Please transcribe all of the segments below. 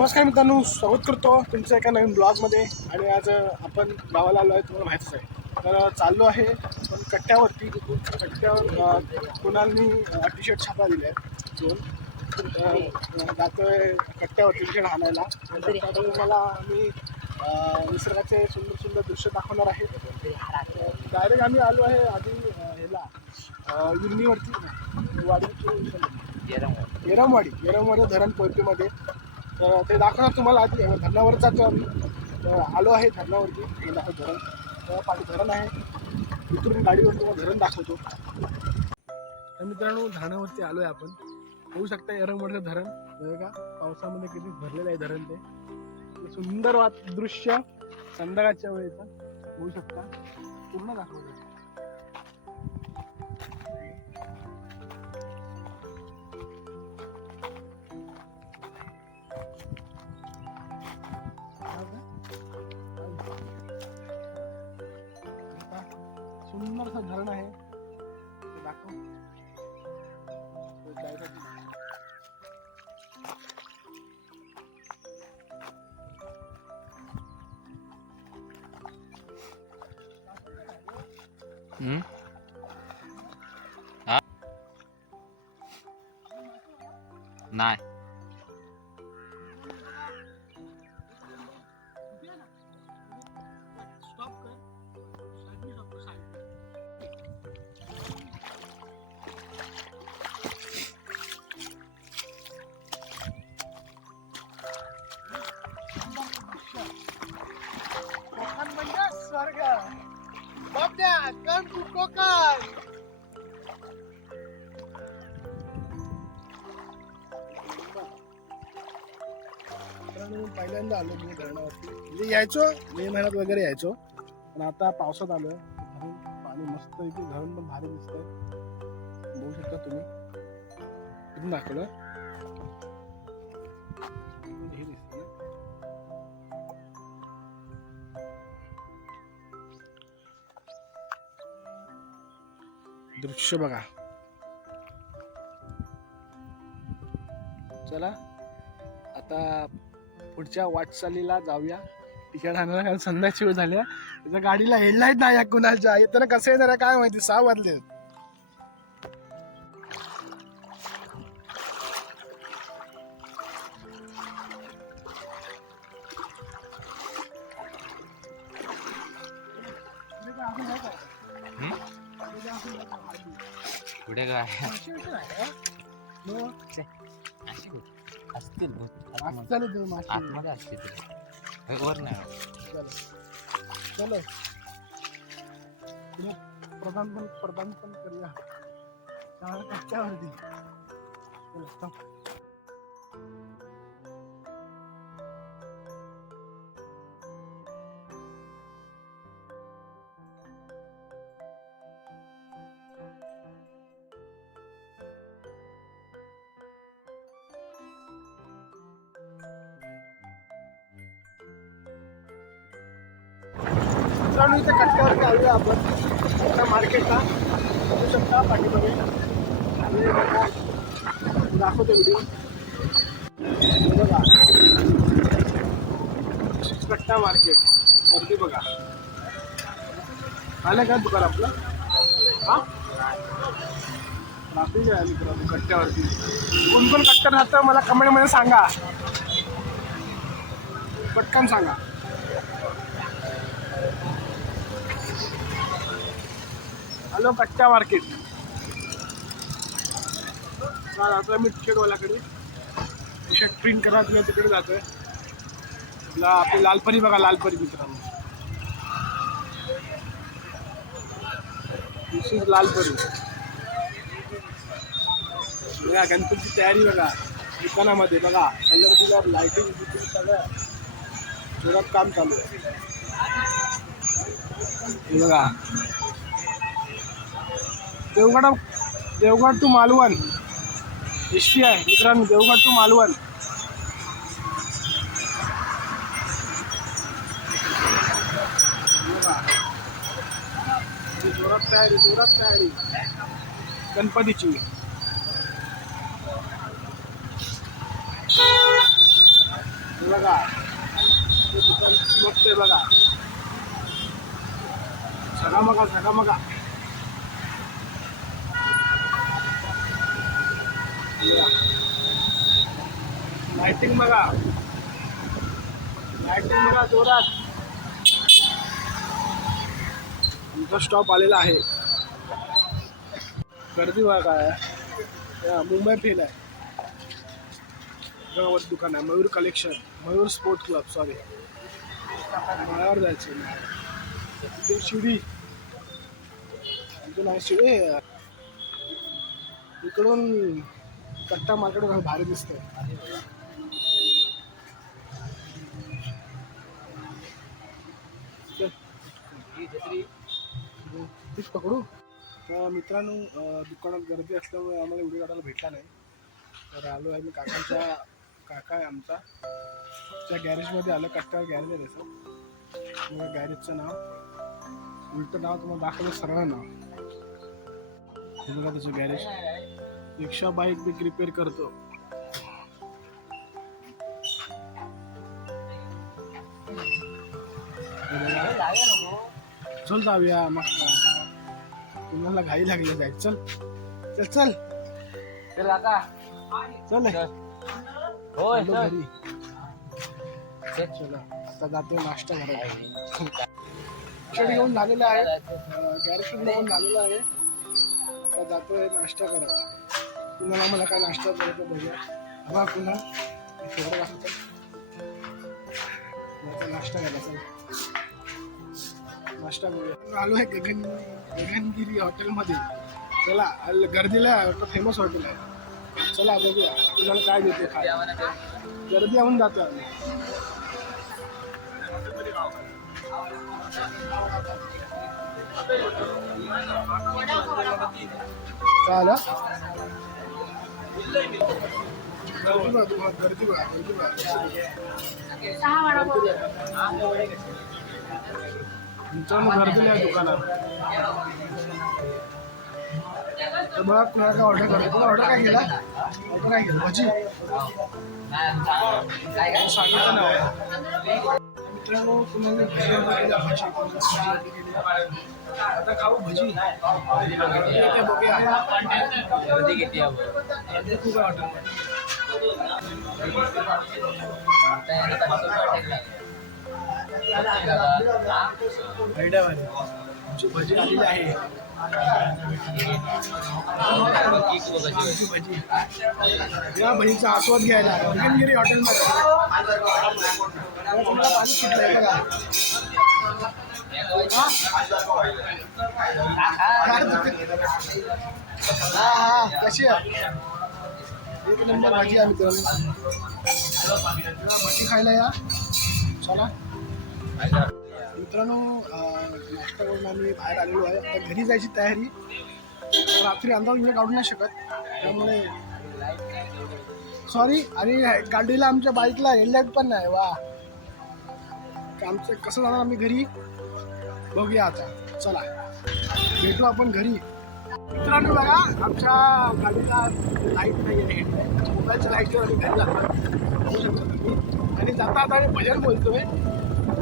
नमस्कार मित्रांनो स्वागत करतो तुमच्या एका नवीन ब्लॉगमध्ये. आणि आज आपण गावाला आलो आहे तुम्हाला माहितीच आहे. तर चाललो आहे पण कट्ट्यावरती कट्ट्यावर कुणालनी टी शर्ट छापा दिले आहेत दोन. जातो आहे जातोय कट्ट्यावरती टी शर्ट आणायला तर आता तुम्हाला आम्ही निसर्गाचे सुंदर सुंदर दृश्य दाखवणार आहे. डायरेक्ट आम्ही आलो आहे आधी ह्याला अ, युनिवरती वाडी येरमवाडी. येरमवाडी धरण कोयपेमध्ये तर ते दाखवणार तुम्हाला आधी. धरणावरचाच आलो आहे धरणावरती हे दाखव धरण. तर पाणी धरण आहे. इथून गाडीवर तुम्हाला धरण दाखवतो. तर मित्रांनो धरणावरती आलो आहे आपण. होऊ शकता येरमवाडीचं धरण. का पावसामध्ये किती भरलेलं आहे धरण ते. ते सुंदर वात दृश्य संध्याकाळच्या वेळेचं. होऊ शकता. पूर्ण दाखवतो हम्म? हा? नाही बाबड्या कम कोकण मित्रांनो, पहिल्यांदा आलो मी धरणावरती. म्हणजे यायचो मे महिन्यात वगैरे यायचो. पण आता पावसात आलोय. धरण पाणी मस्त इथे धरण पण भारी दिसतंय. बघू शकता तुम्ही. कुठून दाखवलं. दृश्य बघा. चला आता पुढच्या वाटचालीला जाऊया. तिकडे आणायला कारण संध्याची वेळ झाल्या. त्याच्या गाडीला हेडलाईट नाही या कुणाच्या. येताना कसं येणार काय माहिती सहा वाजले बहुत. आतमध्ये- आतमध्ये असतील ते. हे वर नाही चलो तुम्ही प्रधान पण प्रधान पण करूया चार कच्च्यावरती चला, थांब. मित्रांनो इथे कट्ट्यावरती आलोय आपण. आता मार्केटला बघू शकता पाठीमध्ये आणि दाखवतो व्हिडिओ बघा. कट्टा मार्केट वरती बघा. आलं का दुकान आपलं? हां? ट्राफिक आहे मित्रांनो कट्ट्यावरती. कोण कोण कट्ट्या राहतं मला कमेंटमध्ये सांगा. पटकन सांगा. हॅलो कच्च्या मार्केट जातोय मी टी शर्टवाल्याकडे शर्ट प्रिंट करा तुम्ही तिकडे जातोय. आपला आपली लालपरी बघा लालपरी मित्रांनो. This is Lalpari. बघा गणपतीची तयारी बघा. दुकानामध्ये बघा कलर कलर लाइटिंग बिटिंग सगळं. जोरात काम चालू आहे. बघा. Devgad Devgad to Malvan. S T आहे मित्रांनो देवगड टू मालवण. बघा. जोरात तयारी जोरात तयारी. गणपतीची. दिसतोय बघा. झगामगा झगामगा लाइटिंग बघा. लाईटिंग बघा जोरात. आमचा स्टॉप आलेला आहे. गर्दी बघा काय या, मुंबई फेल आहे. गावात दुकान आहे. Mayur collection Mayur sport club sorry माळावर जायचं शिडी. इथून आहे शिडी. इकडून कट्टा मार्केट भारी दिसतंय. तीच पकडू. तर मित्रांनो दुकानात गर्दी असल्यामुळे आम्हाला व्हिडिओ काढायला भेटला नाही. तर आलो आहे मी काकांचा काका आहे आमचा. त्या गॅरेजमध्ये आलं कट्ट्यावर गॅरेज आहे त्याचं. गॅरेजचं नाव. उलटं नाव तुम्हाला दाखवलं सरळ नाव. हे बघा त्याचं गॅरेज रिक्षा बाईक बी रिपेअर करतो. चल जाऊया मग काय. तुम्हाला घाई लागली जाय चल. चल चल. चल काका. चल. होय घरी. चल. चला. आता जातो नाश्ता करायला. शेड घेऊन झालेलं आहे. गॅरेज घेऊन झालेलं आहे. आता जातोय नाश्ता करायला. कुणाला मला काय नाश्ता करायचं पाहिजे बघा पुन्हा. शेवट नाश्ता करायला नाश्ता करूया आलो आहे गगन गगनगिरी हॉटेलमध्ये. चला गर्दीला फेमस हॉटेल आहे. चला बघूया. तुम्हाला काय देते काय गर्दी येऊन जातो आम्ही. काय आलं गर्दी बघा दुकानात तर बघा कुणाला काय ऑर्डर करायचं तुला ऑर्डर काय केला ऑर्डर काय केलं सांगितलं ना मित्रांनो तुम्हाला भजी आता खाऊ भजी किती खूप भजी आलेली आहे. या बहिणीचा आस्वाद घ्यायला रंगनगिरी हॉटेलमध्ये. कशी आहे? एक नंबर भाजी आहे मित्रांनो. भाजी खायला या चला. मित्रांनो नाश्ता करून आम्ही बाहेर आलेलो आहे. आता घरी जायची तयारी. रात्री अंदाज मी काढू नाही शकत. त्यामुळे सॉरी आणि गाडीला आमच्या बाईकला हेडलाईट पण नाही. वा. आमचं कसं जाणार आम्ही घरी? बघूया आता. चला. भेटू आपण घरी. मित्रांनो बघा आमच्या गाडीला लाइट नाही आहे. मोबाईलच्या लाईटवर आम्ही घरी जातो आणि जाता आता आम्ही भजन बोलतोय.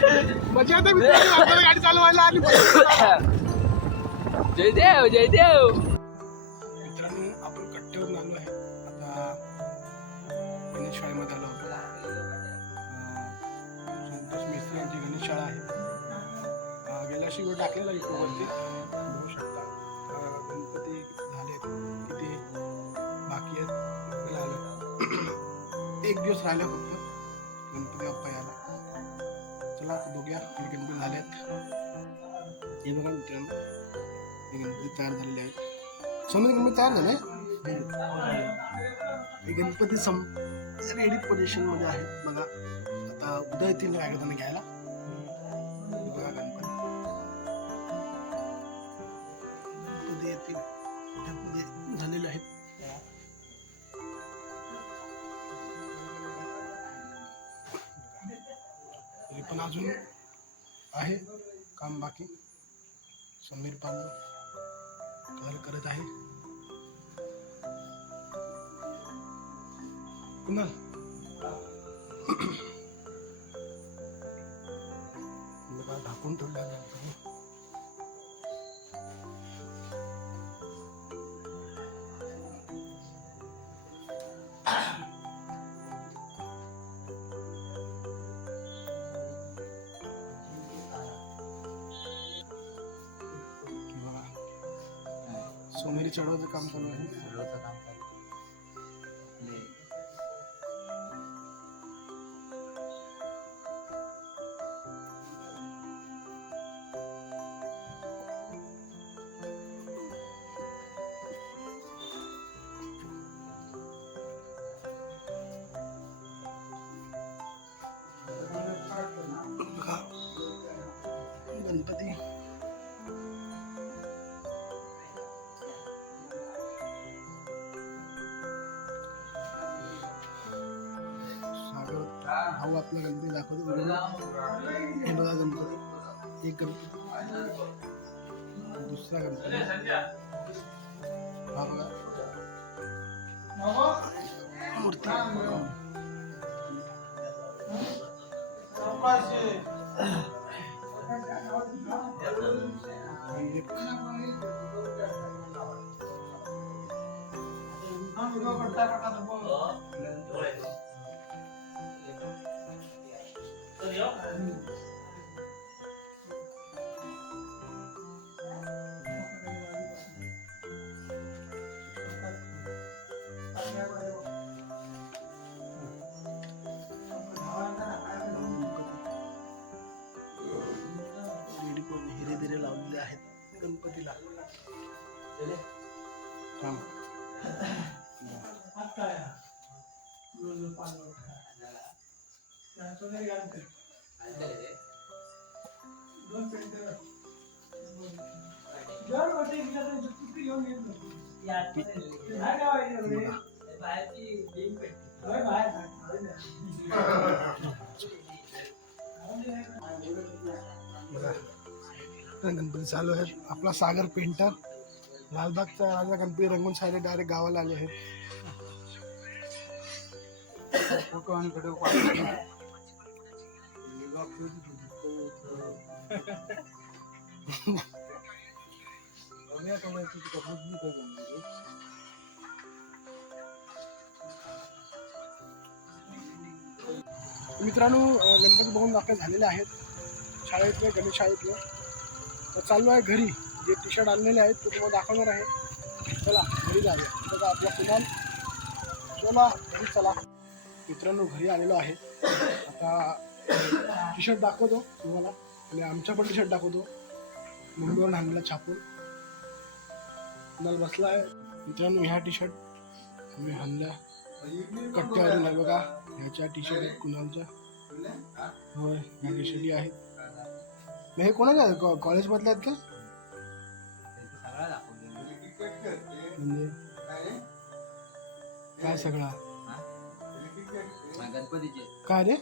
तो गोरा कुमार केला बाजीचा संसार जय देव जय देव मजा येते मित्रांनो आपल्याला गाडी चालवायला आणि जय देव जय देव मित्रांनो आपण कट्ट्यावरून आलो आहे. आता गणेश शाळेमध्ये आलो संतोष मिस्त्री यांची गणेश शाळा आहे. गेल्या व्हिडिओ टाकलेला युट्यूबवरती बघू शकता. गणपती झाले किती बाकी आहेत. आलो एक दिवस राहिला चला आता बघूया किती गणपती झाले आहेत हे बघा मित्रांनो. हे गणपती तयार झालेले आहेत. समोर गणपती तयार झाले? हे गणपती सम रेडी पोझिशनमध्ये आहेत बघा. आता उद्या येतील काय घ्यायला. समीर पाल कलर करत आहे. कुणाल? ढाकून ठेवलं सोनेरी चढवायचं काम चालू आहे. सागर भाऊ आपला गणपती दाखवतो बरोबर हे बघा गणपती एक गणपती दुसरा गणपती हा बघा मूर्ती एक वेडी हिरे बिरे लावलेले आहेत गणपतीला थांब. गणपती चालू आहेत आपला सागर पेंटर लालबागचा राजा गणपती रंगून सारे डायरेक्ट गावाला आले आहेत. फोटो आणि व्हिडिओ मित्रांनो गणपती बघून दाखल झालेले आहेत. शाळेतले गणेश शाळेतले. तर चाललो आहे घरी. जे टी शर्ट आणलेले आहेत ते तुम्हाला दाखवणार आहे. चला घरी जाऊया. बघा आपला कुणाल चला घरी चला. मित्रांनो घरी आलेलो आहे. आता टी शर्ट दाखवतो तुम्हाला. आणि आमचा पण टी शर्ट दाखवतो. मुंबईवरून आणलेला छापून. कुणाल बसला आहे मित्रांनो ह्या टी शर्ट आम्ही हल्ल्या कट्ट्यावरून आहे बघा. ह्याच्या टी शर्ट आहेत कुणालच्या. होय ह्या टी शर्टी आहेत हे कोणाच्या आहेत? कॉ- कॉलेजमधल्या आहेत का? म्हणजे काय सगळा? गणपतीचे काय रे?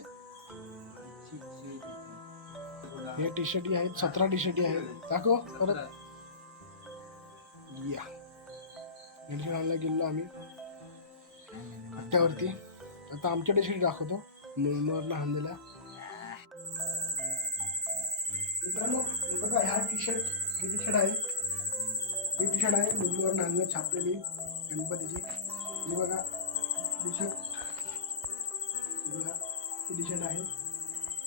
हे टी शर्टी आहेत सतरा टी शर्टी आहेत. दाखव परत. या. टी गेलो आम्ही. हट्ट्यावरती आता आमच्या टी शर्ट दाखवतो. मुलमरला आणलेल्या मित्रांनो बघा ह्या टी शर्ट हे टी शर्ट आहे. ही टी शर्ट आहे. मुलमर आणलेलं छापलेली गणपतीची. ही बघा टी शर्ट बघा ही टी शर्ट आहे.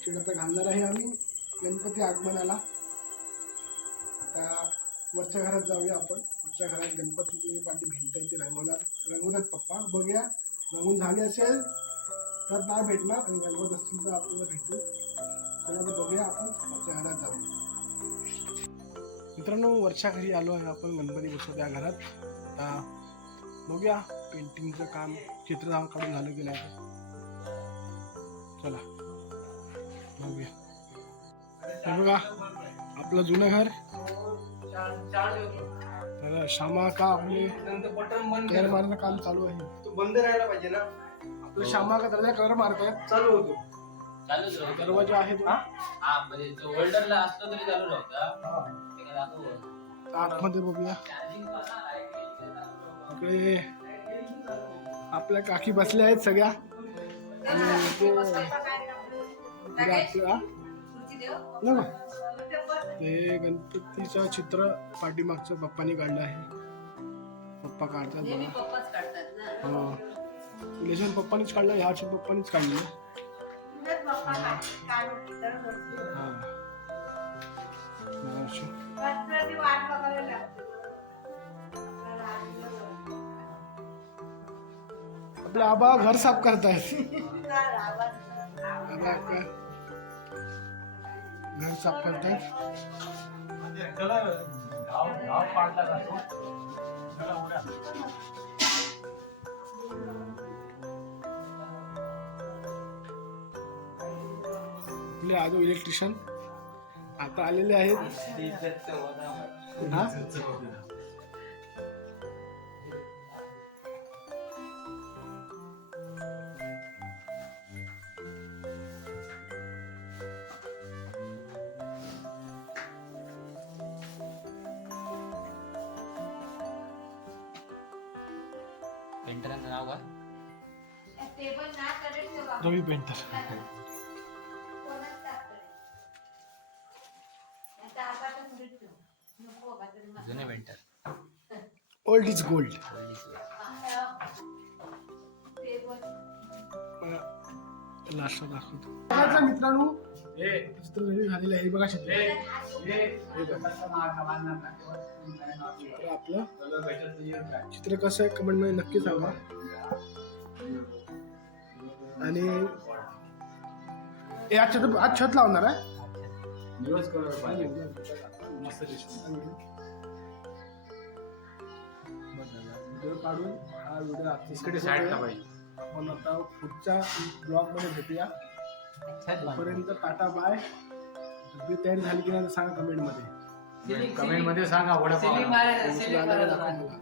शर्ट आता घालणार आहे आम्ही गणपती आगमनाला. आता वरच्या घरात जाऊया आपण. आमच्या घरात गणपतीची पाठी भिंत आहे ती रंगवणार रंगवतात पप्पा. बघूया. रंगून झाली असेल तर नाही भेटणार आणि रंगवत असतील तर आपल्याला भेटू. चला तर बघूया आपण. आमच्या घरात जाऊ. मित्रांनो वर्षा घरी आलो आहे. आपण गणपती बसवतो त्या घरात. आता बघूया पेंटिंगचं काम चित्र काढून झालं की नाही. चला. बघूया. बघा आपलं जुनं घर. श्यामा का आपले कलर मारणं काम चालू आहे? बंद राहायला पाहिजे ना. आपले श्यामा का त्याला कलर मारतायत? चालू होतो. चालूच राहू दरवाजा आहे तो. हा? म्हणजे जो होल्डरला असतो तरी चालू राहता ते काय दाखव? आतमध्ये बघूया. इकडे आपल्या काकी बसल्या आहेत सगळ्या. आणि ते आपल्या? ते गणपतीचं चित्र पाठीमागचं पप्पानी काढलं आहे. पप्पा काढतात हो इलेक्शन पप्पानीच काढलं ह्याची पप्पानीच काढलं. हा. आपले आबा घर साफ करतायत. घर साफ करतायत आपले आजो इलेक्ट्रिशियन. आता आलेले आहेत. पेंटरांचं नाव का रवी पेंटर. जुने painter. Old is gold last दाखवतो. बघायचा मित्रांनो चित्र झालेलं आहे हे बघा चित्र हे बघा. चित्र आपलं चित्र कसं आहे कमेंटमध्ये नक्की सांगा. आणि हे आज छत आज छत लावणार आहे? व्हिडिओ काढून हा व्हिडिओ इकडे साईडला पाहिजे आपण आता पुढच्या ब्लॉगमध्ये भेटूया. तोपर्यंत टाटा बाय. तयारी झाली की नाही सांगा कमेंटमध्ये. कमेंटमध्ये सांगा वडापाव मला.